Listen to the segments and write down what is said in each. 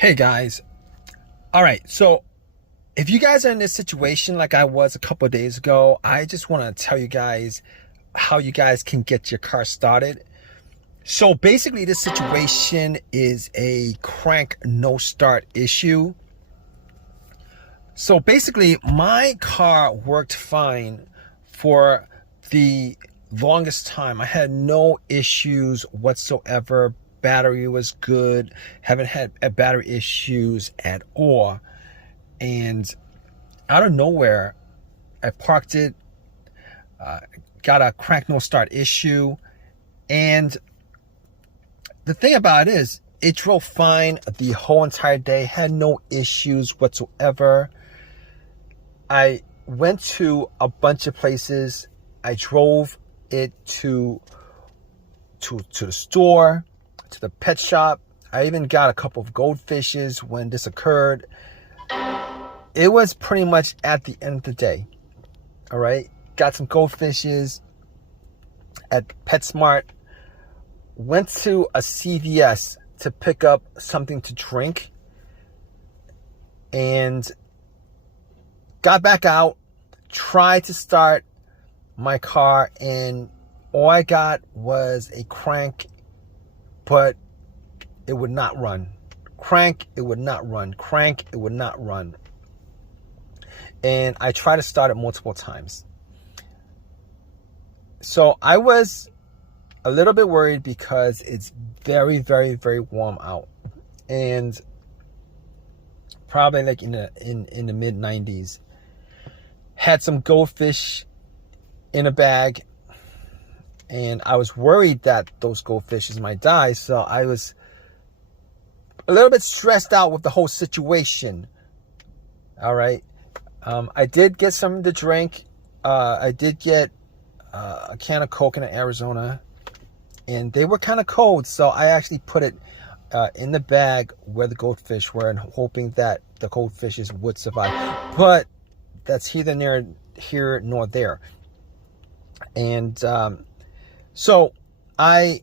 Hey guys. All right. So if you guys are in this situation like I was a couple of days ago, I just want to tell you guys how you guys can get your car started. So basically this situation is a crank no start issue. So basically my car worked fine for the longest time. I had no issues whatsoever. Battery was good. Haven't had battery issues at all. And out of nowhere, I parked it, got a crank no start issue. And the thing about it is, it drove fine the whole entire day, had no issues whatsoever. I went to a bunch of places. I drove it to the store, to the pet shop. I even got a couple of goldfishes when this occurred. It was pretty much at the end of the day. All right. Got some goldfishes at PetSmart. Went to a CVS to pick up something to drink. And got back out. Tried to start my car. And all I got was a crank, but it would not run. Crank, it would not run. Crank, it would not run. And I tried to start it multiple times. So I was a little bit worried because it's very, very, very warm out. And probably like in the mid 90s. Had some goldfish in a bag. And I was worried that those goldfishes might die. So I was a little bit stressed out with the whole situation. All right. I did get something to drink. I did get a can of Coke in Arizona. And they were kind of cold. So I actually put it in the bag where the goldfish were and hoping that the goldfishes would survive. But that's neither here nor there. And so I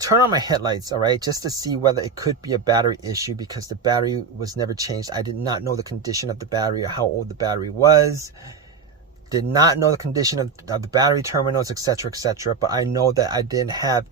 turned on my headlights, all right, just to see whether it could be a battery issue because the battery was never changed. I did not know the condition of the battery or how old the battery was. Did not know the condition of the battery terminals, etc., etc. But I know that I didn't have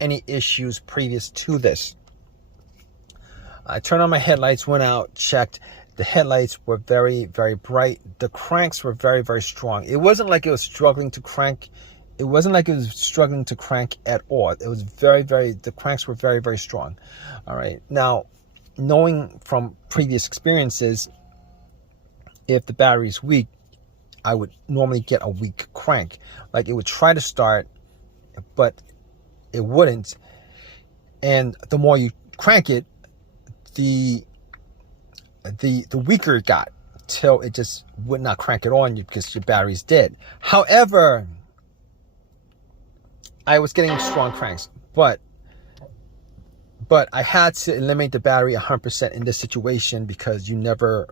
any issues previous to this. I turned on my headlights, went out, checked. The headlights were very, very bright. The cranks were very, very strong. It wasn't like it was struggling to crank. It wasn't like it was struggling to crank at all. It was the cranks were very, very strong. All right. Now, knowing from previous experiences, if the battery is weak, I would normally get a weak crank. Like it would try to start, but it wouldn't. And the more you crank it, the weaker it got till it just would not crank it on you because your battery's dead. However, I was getting strong cranks, but I had to eliminate the battery 100% in this situation because you never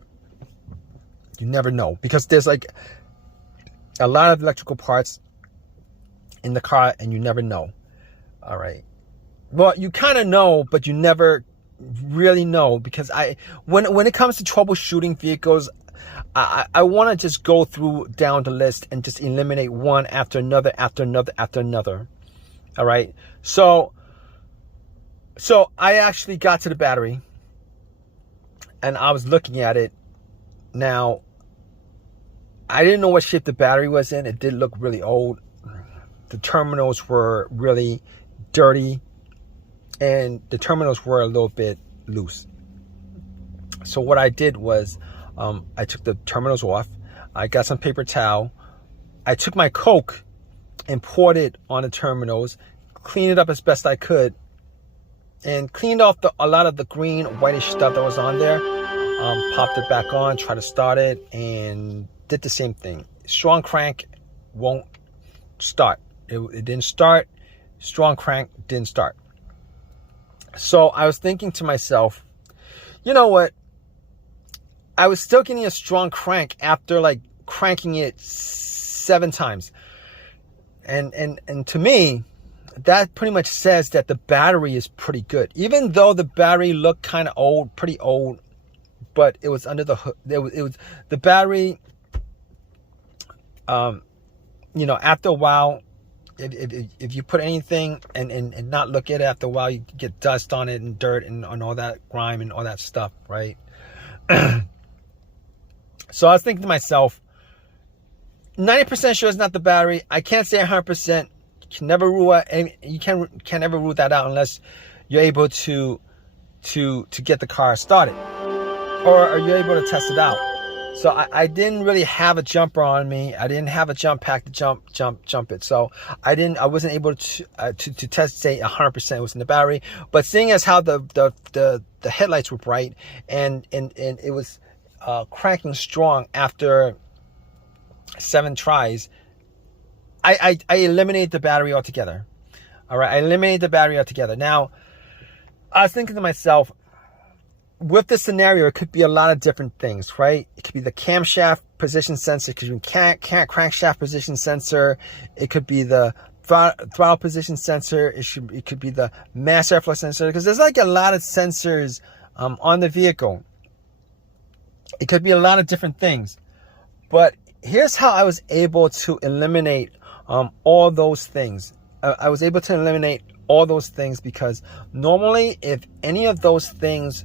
know, because there's like a lot of electrical parts in the car and you never know. All right. Well, you kind of know, but you never really know because when it comes to troubleshooting vehicles, I want to just go down the list and just eliminate one after another, after another, after another. All right. So I actually got to the battery and I was looking at it. Now, I didn't know what shape the battery was in. It did look really old. The terminals were really dirty and the terminals were a little bit loose. So what I did was I took the terminals off. I got some paper towel. I took my Coke and poured it on the terminals, cleaned it up as best I could, and cleaned off a lot of the green, whitish stuff that was on there. Popped it back on, tried to start it, and did the same thing. Strong crank won't start. It didn't start. Strong crank didn't start. So I was thinking to myself, you know what? I was still getting a strong crank after like cranking it 7 times. And to me, that pretty much says that the battery is pretty good. Even though the battery looked kind of old, pretty old, but it was under the hood. It was the battery. You know, after a while, if you put anything and not look at it after a while, you get dust on it and dirt and all that grime and all that stuff, right? So I was thinking to myself, 90% sure it's not the battery. I can't say 100%. You can never rule out, you can never rule that out unless you're able to get the car started, or are you able to test it out? So I didn't really have a jumper on me. I didn't have a jump pack to jump it. So I wasn't able to test, say 100% it was in the battery. But seeing as how the headlights were bright and it was cranking strong after 7 tries, I eliminated the battery altogether. All right, I eliminated the battery altogether. Now, I was thinking to myself, with this scenario, it could be a lot of different things, right? It could be the camshaft position sensor, it could be crankshaft position sensor, it could be the throttle position sensor, it could be the mass airflow sensor, because there's like a lot of sensors on the vehicle. It could be a lot of different things. But here's how I was able to eliminate all those things. I was able to eliminate all those things because normally if any of those things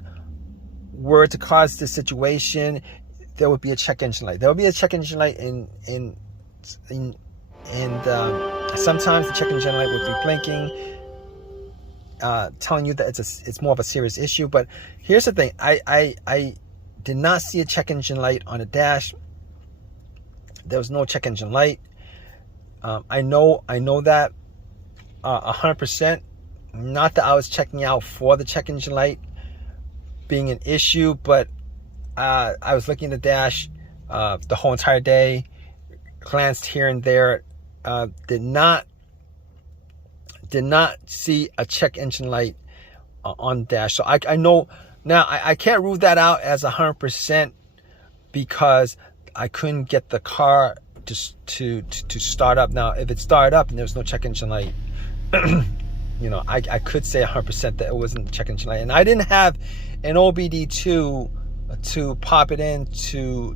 were to cause this situation, there would be a check engine light. There would be a check engine light and sometimes the check engine light would be blinking, telling you that it's more of a serious issue. But here's the thing: I did not see a check engine light on the dash. There was no check engine light. I know that 100%. Not that I was checking out for the check engine light being an issue, but I was looking at the dash the whole entire day, glanced here and there, did not see a check engine light on the dash. So I know now I can't rule that out as 100% because I couldn't get the car to start up. Now if it started up and there was no check engine light, you know, I could say 100% that it wasn't check engine light. And I didn't have an OBD2 to pop it in to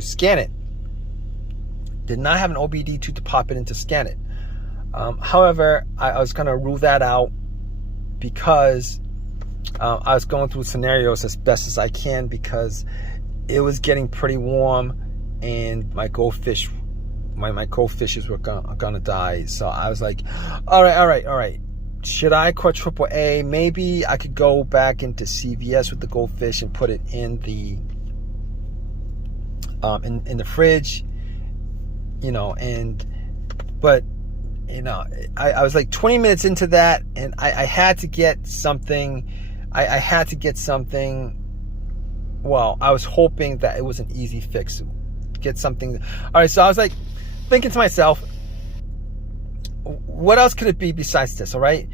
scan it. Did not have an OBD2 to pop it in to scan it. However, I was going to rule that out because I was going through scenarios as best as I can because it was getting pretty warm and my goldfish, my goldfishes were gonna die. So I was like, all right. Should I call AAA? Maybe I could go back into CVS with the goldfish and put it in the in the fridge, you know. But you know, I was like 20 minutes into that, and I had to get something. I had to get something. Well, I was hoping that it was an easy fix. Get something. All right, so I was like thinking to myself, what else could it be besides this? All right.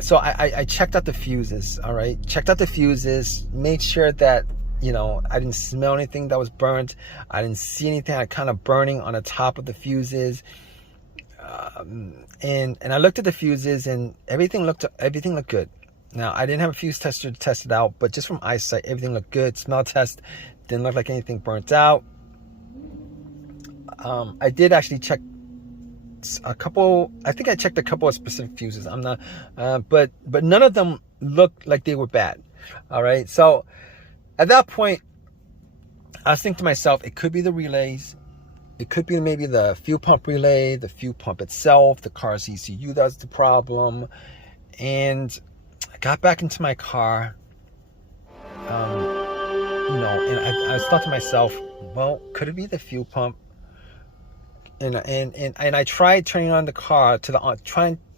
So I checked out the fuses. All right. Checked out the fuses, made sure that, you know, I didn't smell anything that was burnt. I didn't see anything kind of burning on the top of the fuses. And I looked at the fuses and everything looked good. Now I didn't have a fuse tester to test it out, but just from eyesight, everything looked good. Smell test didn't look like anything burnt out. I did actually check a couple. I think I checked a couple of specific fuses. I'm not, but none of them looked like they were bad. All right. So at that point, I was thinking to myself, it could be the relays. It could be maybe the fuel pump relay, the fuel pump itself, the car's ECU that's the problem. And I got back into my car, you know, and I was thought to myself, well, could it be the fuel pump? And I tried turning on the car to the on,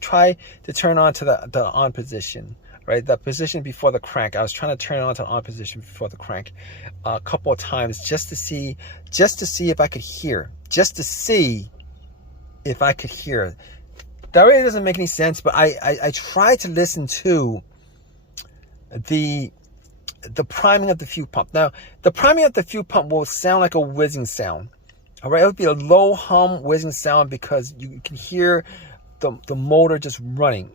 try to turn on to the on position, right? The position before the crank. I was trying to turn it on to the on position before the crank a couple of times just to see if I could hear, That really doesn't make any sense, but I tried to listen to the priming of the fuel pump. Now, the priming of the fuel pump will sound like a whizzing sound. All right, it would be a low hum whizzing sound because you can hear the motor just running.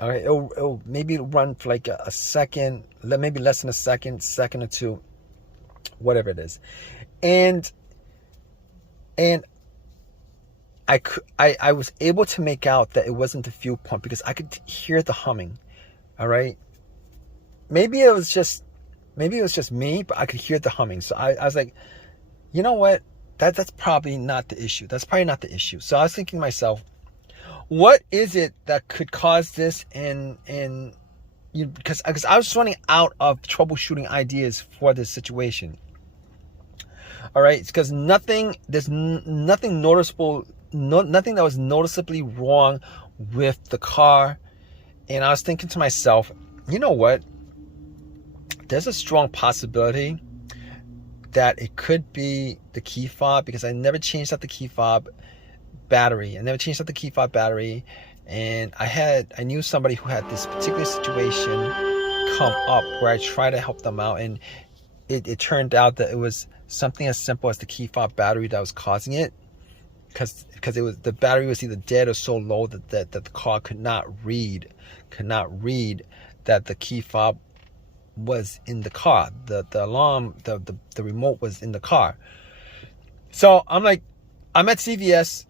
All right, it'll maybe run for like a second, maybe less than a second or two, whatever it is, and I was able to make out that it wasn't the fuel pump because I could hear the humming. All right, maybe it was just me, but I could hear the humming. So I was like, you know what? That's probably not the issue. That's probably not the issue. So I was thinking to myself, what is it that could cause this? Because I was running out of troubleshooting ideas for this situation. All right, it's because there's nothing noticeable, nothing that was noticeably wrong with the car. And I was thinking to myself, you know what? There's a strong possibility that it could be the key fob, because I never changed out the key fob battery. And I knew somebody who had this particular situation come up where I tried to help them out, and it turned out that it was something as simple as the key fob battery that was causing it, because the battery was either dead or so low that the car could not read that the key fob was in the car. The alarm, the remote was in the car. So I'm at CVS.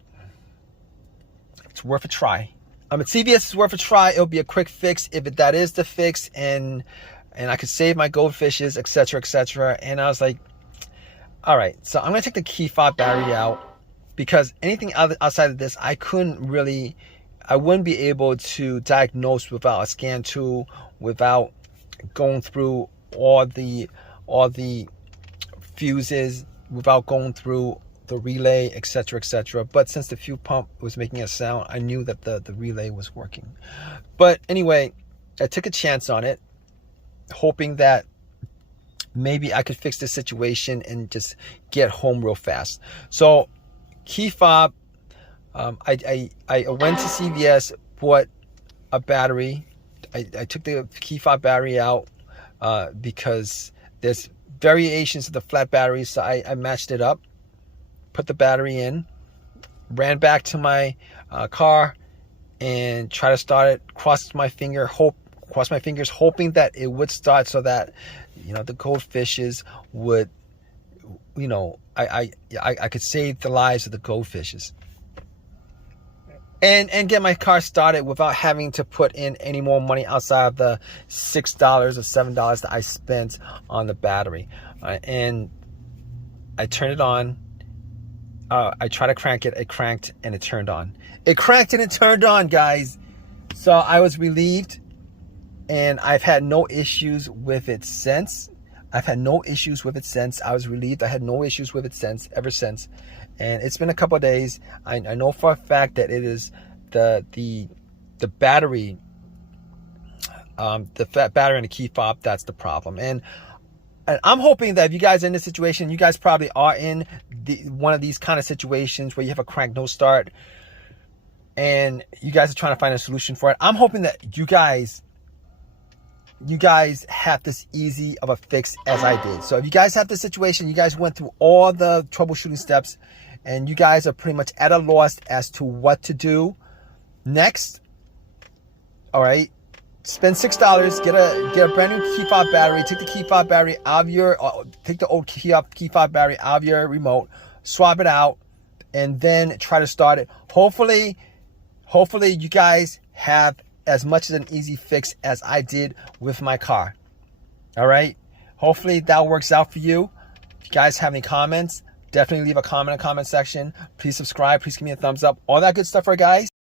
It's worth a try. I'm at CVS. It's worth a try. It'll be a quick fix if that is the fix, and I could save my goldfishes, etc., etc. And I was like, all right. So I'm gonna take the key fob battery out, because anything outside of this, I wouldn't be able to diagnose without a scan tool, without going through all the fuses, without going through the relay, etc., etc. But since the fuel pump was making a sound, I knew that the relay was working. But anyway, I took a chance on it, hoping that maybe I could fix the situation and just get home real fast. So key fob, I went to CVS, bought a battery. I took the key fob battery out because there's variations of the flat batteries, so I matched it up, put the battery in, ran back to my car, and tried to start it. Crossed my fingers, hoping that it would start, so that the goldfishes would, I could save the lives of the goldfishes. And get my car started without having to put in any more money outside of the $6 or $7 that I spent on the battery. And I turned it on. I tried to crank it. It cranked and it turned on. It cranked and it turned on, guys. So I was relieved, and I've had no issues with it since. I was relieved. I had no issues with it ever since. And it's been a couple of days. I know for a fact that it is the battery, the fat battery and the key fob that's the problem. And I'm hoping that if you guys are in this situation, you guys probably are in one of these kind of situations where you have a crank no start, and you guys are trying to find a solution for it. I'm hoping that you guys have this easy of a fix as I did. So if you guys have this situation, you guys went through all the troubleshooting steps, and you guys are pretty much at a loss as to what to do next. All right, spend $6, get a brand new key fob battery. Take the key fob battery out of take the old key fob battery out of your remote, swap it out, and then try to start it. Hopefully you guys have as much as an easy fix as I did with my car. All right, hopefully that works out for you. If you guys have any comments, definitely leave a comment in the comment section. Please subscribe. Please give me a thumbs up. All that good stuff, right, guys?